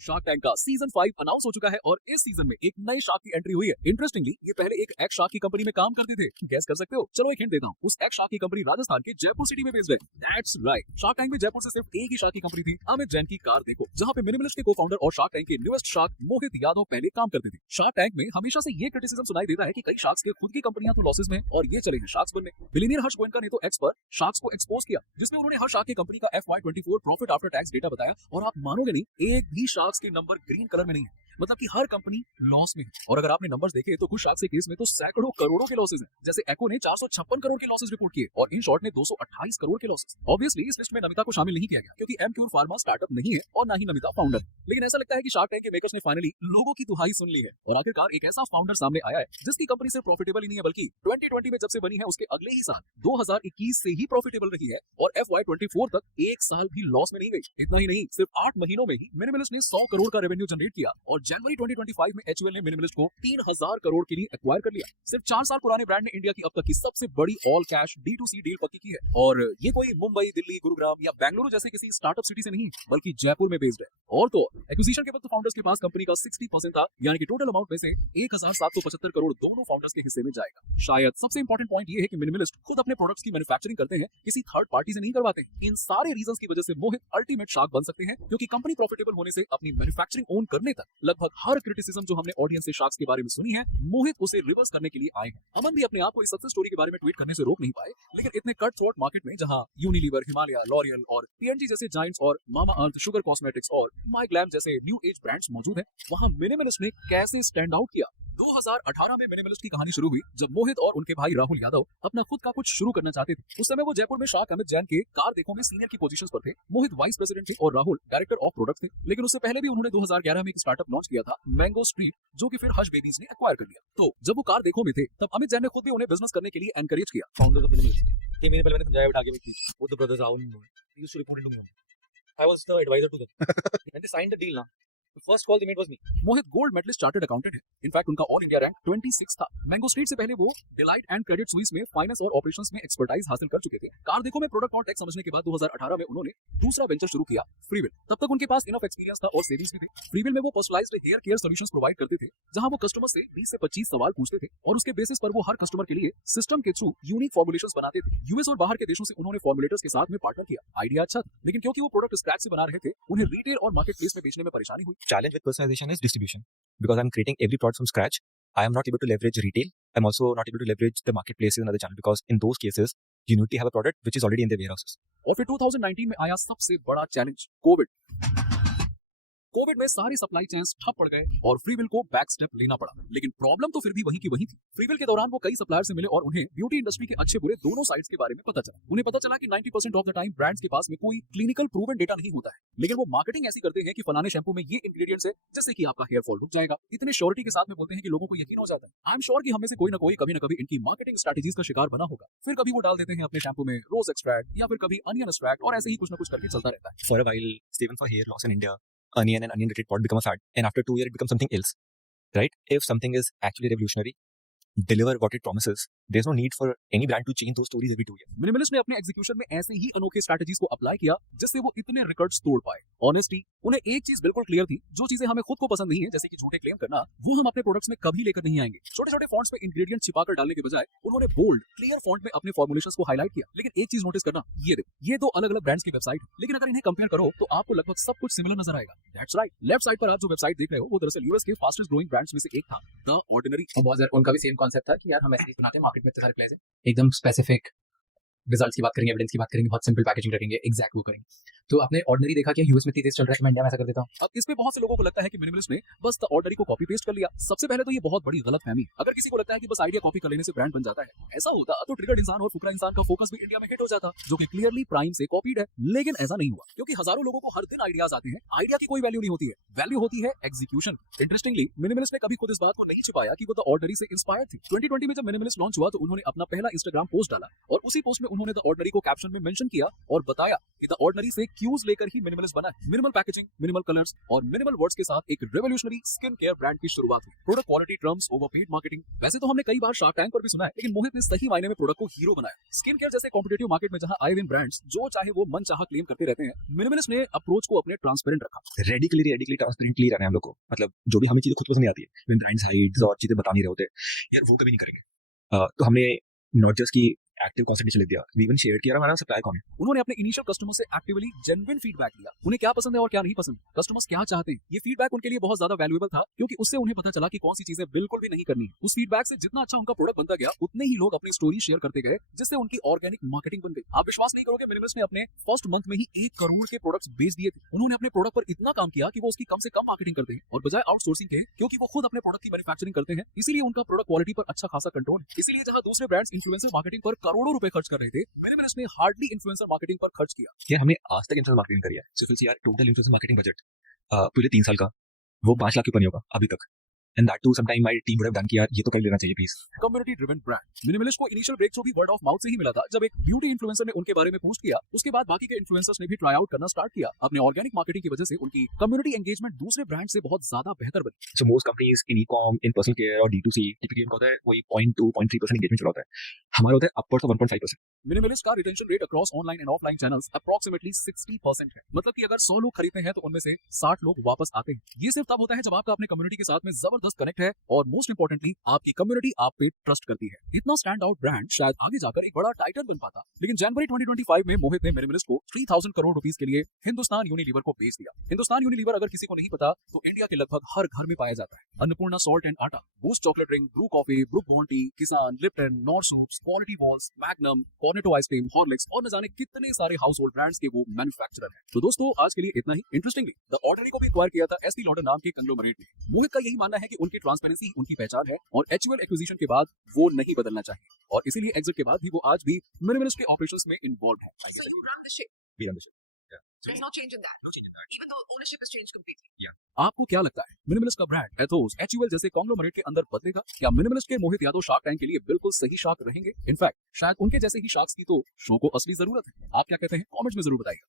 Shark tank का season 5 announce हो चुका है और इस सीजन में एक नए शार्क की एंट्री हुई है। इंटरेस्टिंगली ये पहले एक एक्स शार्क की कंपनी में काम करते थे। गेस कर सकते हो? चलो एक हिंट देता हूँ। उस एक्स शार्क की कंपनी राजस्थान के जयपुर सिटी में बेस्ड है। दैट्स राइट, शार्क टैंक में जयपुर से सिर्फ एक ही शार्क की कंपनी थी, अमित जैन की कार देखो, जहाँ पे मिनिमलिस्ट के को-फाउंडर और शार्क टैंक के न्यूएस्ट शार्क मोहित यादव पहले काम करते थे। शार्क टैंक में हमेशा से ये क्रिटिसिज्म सुनाई देता है कि कई शार्क्स के खुद की कंपनियां तो लॉसेस में और ये चले हैं शार्क्स बनने। बिलियनियर हर्ष गोयनका ने तो एक्स पर शार्क्स को एक्सपोज किया, जिसमें उन्होंने हर शार्क की कंपनी का FY24 profit after tax data बताया और आप मानोगे नहीं, एक भी शार्क्स के नंबर ग्रीन कलर में नहीं है, मतलब कि हर कंपनी लॉस में है। और अगर आपने नंबर्स देखे तो कुछ शार्क्स के केस में तो सैकड़ों करोड़ों के लॉसेस हैं। जैसे एको ने 456 करोड़ के लॉसेस रिपोर्ट किए और इन शॉर्ट ने 228 करोड़ के लॉसेस। ऑब्वियसली इस लिस्ट में नमिता को शामिल नहीं किया गया क्योंकि एमक्यूर फार्मा स्टार्टअप नहीं है और ना ही नमिता फाउंडर। लेकिन ऐसा लगता है कि शार्क टैंक के मेकर्स ने फाइनली लोगों की दुहाई सुन ली है और आखिरकार एक ऐसा फाउंडर सामने आया है जिसकी कंपनी सिर्फ प्रॉफिटेबल ही नहीं है बल्कि 2020 में जब से बनी है उसके अगले ही साल 2021 से ही प्रॉफिटेबल रही है और FY24 तक एक साल भी लॉस में नहीं गई। इतना ही नहीं, सिर्फ 8 महीनों में ही मिनिमलिस्ट ने 100 करोड़ का रेवेन्यू जनरेट किया और जनवरी 2025 में HUL ने मिनिमलिस्ट को 3000 करोड़ के लिए एक्वायर कर लिया। सिर्फ 4 साल पुराने ब्रांड ने इंडिया की अब तक की सबसे बड़ी ऑल कैश D2C डील पक्की की है और ये कोई मुंबई, दिल्ली, गुरुग्राम या बेंगलुरु जैसे किसी स्टार्टअप सिटी से नहीं बल्कि जयपुर में बेस्ड है। और तो एक्विजिशन के वक्त फाउंडर्स के पास कंपनी का 60% था, यानी कि टोटल अमाउंट में से 1775 करोड़ दोनों फाउंडर्स के हिस्से में जाएगा। शायद सबसे इंपॉर्टेंट पॉइंट ये है कि मिनिमलिस्ट खुद अपने प्रोडक्ट्स की मैन्युफैक्चरिंग करते हैं, किसी थर्ड पार्टी से नहीं करवाते हैं। इन सारे रीजंस की वजह से मोहित अल्टीमेट शार्क बन सकते हैं क्योंकि कंपनी प्रॉफिटेबल होने से अपनी मैन्युफैक्चरिंग ओन करने तक लगभग हर क्रिटिसिज्म जो हमने ऑडियंस से शार्क्स के बारे में सुनी है, मोहित उसे रिवर्स करने के लिए आए हैं। अमन भी अपने आप को इस सक्सेस स्टोरी के बारे में ट्वीट करने से रोक नहीं पाए, लेकिन इतने कट थ्रोट मार्केट में जहां यूनिलीवर, हिमालय, लॉरियल और P&G जैसे जायंट्स और मामा अर्थ, शुगर कॉस्मेटिक्स और माई ग्लैम जैसे न्यू एज ब्रांड्स मौजूद हैं, वहां मिनिमलिस्ट ने कैसे स्टैंड आउट किया। 2018 में मिनिमलिस्ट की कहानी शुरू हुई जब मोहित और उनके भाई राहुल यादव अपना खुद का कुछ शुरू करना चाहते थे। उस समय वो जयपुर में शार्क अमित जैन के कार देखो में सीनियर की पोजीशंस पर थे। मोहित वाइस प्रेसिडेंट थे और राहुल डायरेक्टर ऑफ प्रोडक्ट्स थे। लेकिन उससे पहले भी उन्होंने 2011 में एक स्टार्टअप लॉन्च किया था, मैंगो स्ट्रीट, जो कि फिर हश बेबीज ने एक्वायर कर लिया। तो जब वो कार देखो में थे तब अमित जैन ने खुद भी उन्हें बिजनेस करने के लिए एनकरेज किया। फाउंडर ऑफ मिनिमलिस्ट ये मैंने पहले समझाया बैठा के भी वो the brothers Rahul used to report to me. I was the advisor to them. When they signed the deal, the first call they made was me. Mohit gold medallist chartered accountant है। In fact उनका ऑल इंडिया रैंक 26 था। Mango Street से पहले वो Deloitte and Credit Suisse में finance और operations में expertise हासिल कर चुके थे। कार देखो में प्रोडक्ट और टेक समझने के बाद 2018 में उन्होंने दूसरा वेंचर शुरू किया, फ्रीविल। तब तक उनके पास इनफ एक्सपीरियंस था और सेविंग्स भी थे। फ्रीविल में वो personalised hair care solutions provide करते थे, जहां वो कस्टमर से 20 से 25 सवाल पूछते थे और उसके बेसिस पर वो हर कस्टमर के लिए सिस्टम के थ्रू यूनिक फॉर्मुलेशंस बनाते थे। यूएस और बाहर के देशों से उन्होंने फॉर्मुलेटर्स के साथ में पार्टनर किया। आइडिया अच्छा था, लेकिन क्योंकि वो प्रोडक्ट स्क्रैच से बना रहे थे, उन्हें रिटेल और मार्केट प्लेस में बेचने में परेशानी हुई। Challenge with personalization is distribution. Because I'm creating every product from scratch, I am not able to leverage retail. I'm also not able to leverage the marketplaces and other channels because in those cases, you need to have a product which is already in their warehouses. और फिर 2019 में आया सबसे बड़ा challenge, Covid. Covid में सारी supply chains ठप पड़ गए और फ्रीविल को बैक स्टेप लेना पड़ा, लेकिन प्रॉब्लम तो फिर भी वही की वही थी। फ्रीविल के दौरान वो कई सप्लायर से मिले और उन्हें ब्यूटी इंडस्ट्री के अच्छे बुरे दोनों साइड्स के बारे में पता चला। उन्हें पता चला कि 90% ऑफ द टाइम ब्रांड्स के पास में कोई क्लिनिकल प्रूवन डेटा नहीं होता है, लेकिन वो मार्केटिंग ऐसी करते हैं कि फलाने शैम्पू में ये इंग्रेडिएंट्स है जिससे कि आपका हेयर फॉल रुक जाएगा। इतने श्योरिटी के साथ में बोलते हैं कि लोगों को यकीन हो जाता है। आई एम श्योर कि हमें से कोई ना कोई कभी ना कभी इनकी मार्केटिंग स्ट्रेटजीज का शिकार बना होगा। फिर कभी वो डाल देते हैं अपने शैम्पू में रोज एक्सट्रैक्ट या फिर कभी अनियन एक्सट्रैक्ट और ऐसे ही कुछ ना कुछ करके चलता रहता है। For a while, even for hair loss in India, onion and onion related product become a fad, and after 2 years it becomes something else, right? If something is actually revolutionary, deliver what it promises, there's no need for any brand to change those stories every 2 years. Minimalist ने अपने execution में ऐसे ही अनोखे strategies को apply किया जिससे वो इतने रिकॉर्ड्स तोड़ पाए। ऑनेस्टी, उन्हें एक चीज बिल्कुल क्लियर थी, जो चीजें हमें खुद को पसंद नहीं है, जैसे कि झूठे क्लेम करना, वो हम अपने प्रोडक्ट्स में कभी लेकर नहीं आएंगे। छोटे छोटे फॉन्ट्स में इंग्रेडिएंट छिपाकर डालने के बजाय उन्होंने बोल्ड क्लियर फॉन्ट में अपने फॉर्मुलेशंस को हाईलाइट किया। लेकिन एक चीज नोटिस करना, ये देखो, ये दो अलग अलग ब्रांड्स की वेबसाइट, लेकिन अगर इन्हें कंपेयर करो तो आपको लगभग सब कुछ सिमिलर नजर आएगा। दैट्स राइट, लेफ्ट साइड पर आप जो वेबसाइट देख रहे हो वो दरअसल यूएस के फास्टेस्ट ग्रोइंग ब्रांड्स में से एक था, द ऑर्डिनरी। बहुत ज़्यादा उनका भी सेम कॉन्सेप्ट था कि यार हम ऐसे ही बनाते हैं, मार्केट में इतने सारे प्लेयर्स हैं, एकदम स्पेसिफिक रिजल्ट्स की बात करेंगे, एविडेंस की बात करेंगे, बहुत सिंपल पैकेजिंग रखेंगे, एग्जैक्ट वो करेंगे। तो आपने ऑर्डिनरी देखा कि यूएस में तेज चल रहा है, मैं इंडिया में ऐसा कर देता हूँ। अब इस पे बहुत से लोगों को लगता है कि मिनिमलिस्ट ने बस द ऑर्डिनरी को कॉपी पेस्ट कर लिया। सबसे पहले तो ये बहुत बड़ी गलतफहमी। अगर किसी को लगता है कि बस आइडिया कॉपी कर लेने से ब्रांड बन जाता है, ऐसा होता तो ट्रिगर्ड इंसान और फुकरा इंसान का फोकस भी इंडिया में हिट हो जाता, जो कि क्लियरली प्राइम से कॉपीड है। लेकिन ऐसा नहीं हुआ क्योंकि हजारों लोगों को हर दिन आइडियाज आते हैं। आइडिया की कोई वैल्यू नहीं होती है, वैल्यू होती है एग्जीक्यूशन। इंटरेस्टिंगली मिनिमलिस्ट ने कभी खुद इस बात को नहीं छिपाया कि वो द ऑर्डिनरी से इंस्पायर थी। 2020 में जब मिनिमलिस्ट लॉन्च हुआ तो उन्होंने अपना पहला इंस्टाग्राम पोस्ट डाला और उसी पोस्ट में उन्होंने द ऑर्डिनरी को कैप्शन में मेंशन किया और बताया कि द ऑर्डिनरी से क्यूज लेकर ही मिनिमलिस्ट बना है। मिनिमल पैकेजिंग, मिनिमल कलर्स और मिनिमल वर्ड्स के साथ एक रेवोल्यूशनरी स्किन केयर ब्रांड की शुरुआत हुई। Product quality terms over paid marketing, वैसे तो हमने कई बार शार्क टैंक पर भी सुना है, लेकिन मोहित ने सही मायने में प्रोडक्ट को हीरो बनाया। स्किन केयर जैसे कॉम्पिटिटिव मार्केट में जहां आए दिन ब्रांड्स जो चाहे वो मन चाह क्लेम करते रहते हैं, मिनिमलिस्ट ने अप्रोच को अपने ट्रांसपेरेंट रखा। रेडिकली ट्रांसपेरेंटली रहना है हम लोग को, मतलब जो भी हमें चीजें खुद पसंद नहीं आती है, when brands hides और चीजें बता नहीं रहे होते यार, वो कभी नहीं करेंगे। तो हमने नॉट जस्ट की एक्टिव कॉन्सेंट्रेशन लिख दिया, वी इवन शेयर किया हमारा सप्लाई कौन है। उन्होंने अपने इनिशियल कस्टमर से एक्टिवली जेन्युइन फीडबैक लिया, उन्हें क्या पसंद है और क्या नहीं पसंद, कस्टमर्स क्या चाहते हैं। ये फीडबैक उनके लिए बहुत ज्यादा वैल्यूएबल था, क्योंकि उससे उन्हें पता चला कि कौन सी चीजें बिल्कुल भी नहीं करनी है। उस फीडबैक से जितना अच्छा उनका प्रोडक्ट बनता गया, उतने ही लोग अपनी स्टोरी शेयर करते गए, जिससे उनकी ऑर्गेनिक मार्केटिंग बन गई। आप विश्वास नहीं करोगे, मिनिमलिस्ट ने अपने फर्स्ट मंथ में ही 1 करोड़ के प्रोडक्ट्स बेच दिए थे। उन्होंने अपने प्रोडक्ट पर इतना काम किया कि वो उसकी कम से कम मार्केटिंग करते हैं और बजाय आउटसोर्सिंग के, क्योंकि वो खुद अपने प्रोडक्ट की मैन्युफैक्चरिंग करते हैं, इसीलिए उनका प्रोडक्ट क्वालिटी पर अच्छा खासा कंट्रोल है। इसीलिए जहां दूसरे ब्रांड्स इन्फ्लुएंसर मार्केटिंग पर करोड़ों रुपए खर्च कर रहे थे, मिनिमलिस्ट ने हार्डली इन्फ्लुएंसर मार्केटिंग पर खर्च किया। यार हमने आज तक इन्फ्लुएंसर मार्केटिंग करी है, सिर्फ यार टोटल इन्फ्लुएंसर मार्केटिंग बजट पूरे 3 साल का वो 5 लाख के ऊपर नहीं होगा अभी तक। And that too sometime my team would have done कि यार ये तो कर लेना चाहिए please. Community driven brand, Minimalist को इनिशियल ब्रेक थ्रू भी वर्ड ऑफ माउथ से ही मिला था। जब एक ब्यूटी इन्फ्लुएंसर ने उनके बारे में पोस्ट किया, उसके बाद बाकी के इन्फ्लुएंसर्स ने भी ट्राई आउट करना स्टार्ट किया। अपने ऑर्गेनिक मार्केटिंग की वजह से उनकी कम्युनिटी एंगेजमेंट दूसरे ब्रांड से बहुत ज्यादा बेहतर बनी। So most companies in e-com, in personal care और D2C टिपिकली उनका होता है वही 0.2-0.3% एंगेजमेंट चला होता है, हमारा होता है अपवर्ड्स ऑफ 1.5%। मिनिमलिस्ट का retention rate across online and offline channels approximately 60% है। मतलब कि अगर 100 लोग खरीदते हैं तो उनमें से 60 लोग वापस आते हैं। ये सिर्फ तब होता है जब आपका अपने कम्युनिटी के साथ में जबरदस्त कनेक्ट है और मोस्ट इंपॉर्टेंटली आपकी कम्युनिटी आप पे ट्रस्ट करती है। इतना स्टैंड आउट ब्रांड शायद आगे जाकर एक बड़ा टाइटल बन पाता, लेकिन जनवरी 2025 में मोहित ने मिनिमलिस्ट को 3000 करोड़ रुपीस के लिए हिंदुस्तान यूनिलीवर को बेच दिया। हिंदुस्तान यूनिलीवर अगर किसी को नहीं पता तो इंडिया के लगभग हर घर में पाया जाता है। अन्नपूर्णा सॉल्ट एंड आटा, Boost chocolate drink, Bru coffee, Brooke Bond tea, Kisan, Lipton, Knorr soups, Kwality Wall's, Magnum, Cornetto ice cream, Horlicks और न जाने कितने सारे हाउस होल्ड ब्रांड्स के वो मैन्युफैक्चरर है। तो दोस्तों आज के लिए इतना ही। इंटरेस्टिंगली द ऑर्डिनरी को भी एक्वायर किया था एस्टी लॉडर नाम के कंग्लोमरेट ने। मोहित का यही मानना है कि उनकी ट्रांसपेरेंसी उनकी पहचान है और HUL एक्विजिशन के बाद वो नहीं बदलना चाहिए और इसीलिए एग्जिट के बाद भी वो आज भी मिनिमलिस्ट के ऑपरेशंस में इन्वॉल्व है। So you run the ship. We run the ship. Yeah. So There's no change in that. no change in that. Even though ownership has changed completely. आपको क्या लगता है, मिनिमलिस्ट का ब्रांड एथोस HUL जैसे conglomerate के अंदर बदलेगा? क्या मिनिमलिस्ट के मोहित यादव शार्क टैंक के लिए बिल्कुल सही शार्क रहेंगे? इनफैक्ट शायद उनके जैसे ही शार्क्स की तो शो को असली जरूरत है। आप क्या कहते हैं? कमेंट्स में जरूर बताइए।